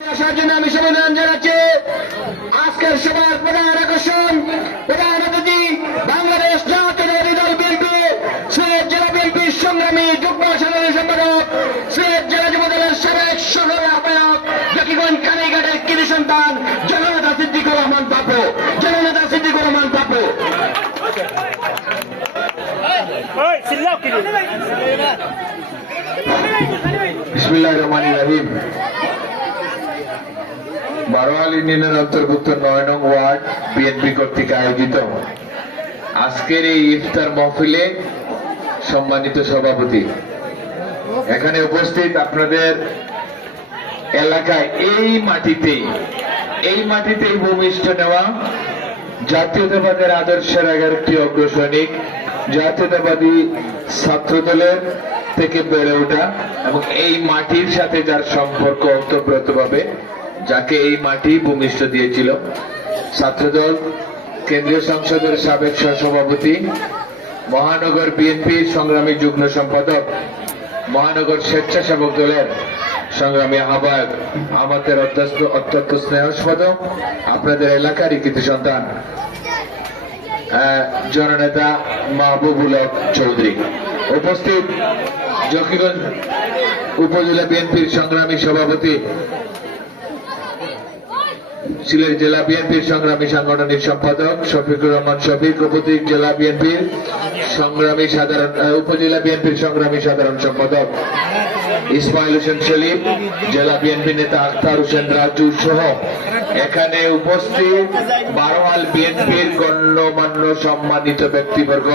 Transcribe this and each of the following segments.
আসার জন্য আমি সমাধান জানাচ্ছি। আজকের সভার প্রধান আকর্ষণ প্রধান অতিথি বাংলাদেশ জাতীয় দল বিএনপি সিলেট জেলা বিএনপির সংগ্রামী যুগ্ম সাধারণ সম্পাদক সিলেট জেলা যুব দলের সাবেক সদর আহ্বায়ক জকিগঞ্জ কালীঘাটের কৃতি সন্তান জননেতা সিদ্দিকুর রহমান বাপু জননেতা সিদ্দিকুর রহমান ওই বিসমিল্লাহ রহমান রহিম। বারোয়াল ইউনিয়নের অন্তর্ভুক্ত নয় নং ওয়ার্ড বিএনপি কর্তৃক আয়োজিত। আজকের এই ইফতার মহফিলে সম্মানিত সভাপতি। এখানে উপস্থিত আপনাদের এলাকায় এই মাটিতেই এই মাটিতেই ভূমিষ্ঠ নেওয়া জাতীয়তাবাদের আদর্শের আগের একটি অগ্রসৈনিক জাতীয়তাবাদী ছাত্র দলের থেকে বেড়ে ওঠা এবং এই মাটির সাথে যার সম্পর্ক ওতপ্রোতভাবে যাকে এই মাটি ভূমিষ্ঠ দিয়েছিল। ছাত্রদল, কেন্দ্রীয় সংসদের সাবেক সহসভাপতি, মহানগর বিএনপির সংগ্রামী যুগ্ম সম্পাদক, মহানগর স্বেচ্ছাসেবক দলের সংগ্রামী আহ্বায়ক, আমাদের অত্যন্ত স্নেহস্পদ আপনাদের এলাকারই কৃতি সন্তান জননেতা মাহবুবুল হক চৌধুরী। উপস্থিত জকিগঞ্জ উপজেলা বিএনপির সংগ্রামী সভাপতি সিলেট জেলা বিএনপির সংগ্রামী সাংগঠনিক সম্পাদক শফিকুর রহমান শফিক, উপস্থিত জেলা বিএনপির সংগ্রামী সাধারণ উপজেলা বিএনপির সংগ্রামী সাধারণ সম্পাদক ইসমাইল হোসেন সেলিম, জেলা বিএনপি নেতা আখতার হোসেন রাজু সহ। এখানে উপস্থিত বারোয়াল বিএনপির গণ্যমান্য সম্মানিত ব্যক্তিবর্গ।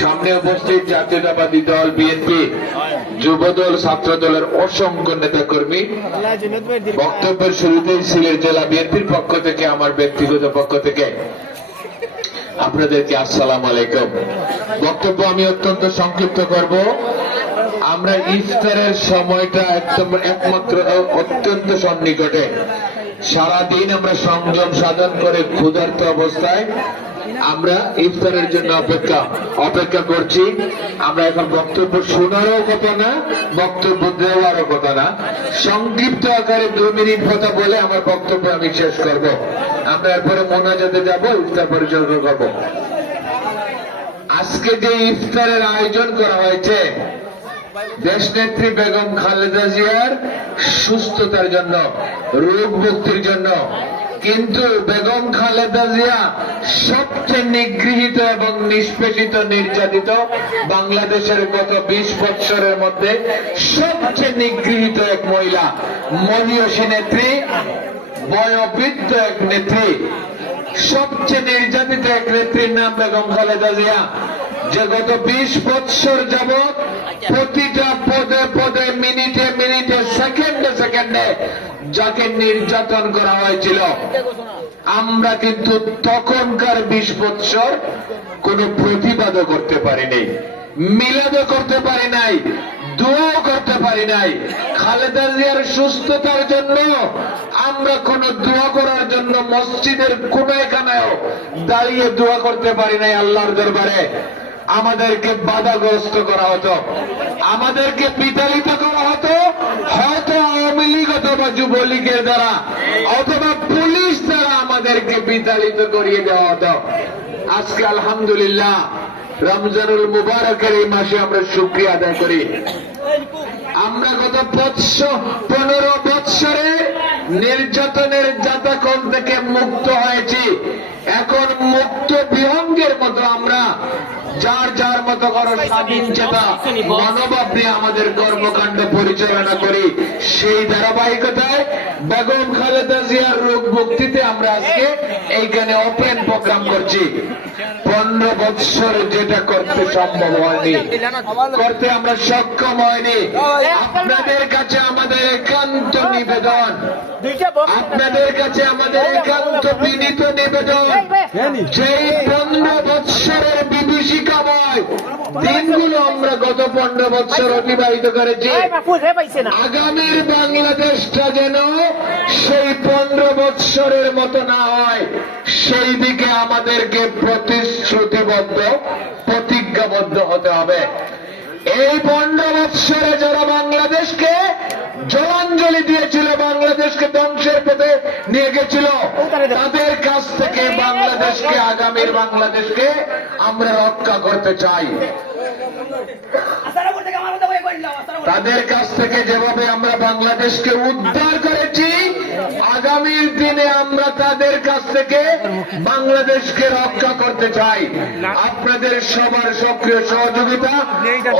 সামনে উপস্থিত জাতীয়তাবাদী দল বিএনপি। যুবদল ছাত্র দলের অসংখ্য নেতাকর্মী বক্তব্যের শুরুতেই সিলেট জেলা বিএনপির পক্ষ থেকে আমার ব্যক্তিগত পক্ষ থেকে আপনাদেরকে আসসালাম আলাইকুম। বক্তব্য আমি অত্যন্ত সংক্ষিপ্ত করব। আমরা ইফতারের সময়টা একদম একমাত্র অত্যন্ত সন্নিকটে। সারাদিন আমরা সংযম সাধন করে ক্ষুধার্ত অবস্থায় আমরা ইফতারের জন্য অপেক্ষা অপেক্ষা করছি। আমরা এখন বক্তব্য শোনারও কথা না, বক্তব্য দেওয়ারও কথা না। সংক্ষিপ্ত আকারে দু মিনিট কথা বলে আমার বক্তব্য আমি শেষ করব। আমরা এরপরে মোনাজাতে যাব, ইফতার পরিচালনা করব। আজকে যে ইফতারের আয়োজন করা হয়েছে, দেশনেত্রী বেগম খালেদা জিয়ার সুস্থতার জন্য, রোগ মুক্তির জন্য কিন্তু বেগম খালেদা জিয়া সবচেয়ে নিগৃহীত এবং নিষ্পেষিত নির্যাতিত বাংলাদেশের গত বিশ বৎসরের মধ্যে সবচেয়ে নিগৃহীত এক মহিলা, মহিয়সী নেত্রী, বয়োবৃদ্ধ এক নেত্রী, সবচেয়ে নির্যাতিত এক নেত্রীর নাম বেগম খালেদা জিয়া, যে গত বিশ বৎসর যাবৎ প্রতিটা পদে পদে, মিনিটে মিনিটে, সেকেন্ডে সেকেন্ডে যাকে নির্যাতন করা হয়েছিল। আমরা কিন্তু তখনকার বিশ বৎসর কোন প্রতিবাদও করতে পারিনি, মিলাদও করতে পারি নাই, দোয়াও করতে পারি নাই। খালেদা জিয়ার সুস্থতার জন্য আমরা কোন দোয়া করার জন্য মসজিদের কোন এখানেও দাঁড়িয়ে দোয়া করতে পারি নাই আল্লাহর দরবারে। আমাদেরকে বাধাগ্রস্ত করা হতো। আমাদেরকে বিতাড়িত করা হতো। হয়তো আওয়ামী লীগ অথবা যুবলীগের দ্বারা, অথবা পুলিশ দ্বারা আমাদেরকে বিতাড়িত করিয়ে দেওয়া হতো। আজকে আলহামদুলিল্লাহ, রমজানুল মুবারকের এই মাসে আমরা শুক্রিয়া আদায় করি। আমরা গত পনেরো বৎসরে নির্যাতনের জাতাকল থেকে মুক্ত হয়েছি এখন মুক্ত বিহঙ্গের মতো আমরা যার যার মতো করো স্বাধীন চেতা মনোভাব আমাদের কর্মকাণ্ড পরিচালনা করি। সেই ধারাবাহিকতায় বেগম খালেদা জিয়ার রোগ মুক্তিতে আমরা আজকে এইখানে ওপেন প্রোগ্রাম করছি। পনেরো বৎসর যেটা করতে সম্ভব হয়নি। করতে আমরা সক্ষম হয়নি। আপনাদের কাছে আমাদের একান্ত নিবেদন। আপনাদের কাছে আমাদের একান্ত বিনীত নিবেদন। যেই পনেরো বৎসরের বিভীষিকাময় দিনগুলো আমরা গত পনেরো বৎসর অতিবাহিত করেছি। আগামীর বাংলাদেশটা যেন সেই পনেরো বৎসরের মতো না হয় সেই দিকে আমাদেরকে প্রতিশ্রুতিবদ্ধ প্রতিজ্ঞাবদ্ধ হতে হবে। এই পনেরো বৎসরে যারা বাংলাদেশকে জলাঞ্জলি দিয়েছিল বাংলাদেশকে ধ্বংসের পথে নিয়ে গেছিল। তাদের কাছ থেকে বাংলাদেশকে আগামীর বাংলাদেশকে আমরা রক্ষা করতে চাই। তাদের কাছ থেকে যেভাবে আমরা বাংলাদেশকে উদ্ধার করেছি আগামীর দিনে আমরা তাদের কাছ থেকে বাংলাদেশকে রক্ষা করতে চাই। আপনাদের সবার সক্রিয় সহযোগিতা,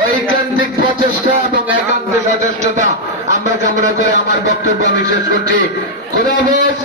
ঐকান্তিক প্রচেষ্টা এবং একান্ত সচেষ্টতা আমরা কামনা করে আমার বক্তব্য আমি শেষ করছি। খুদাহাফেজ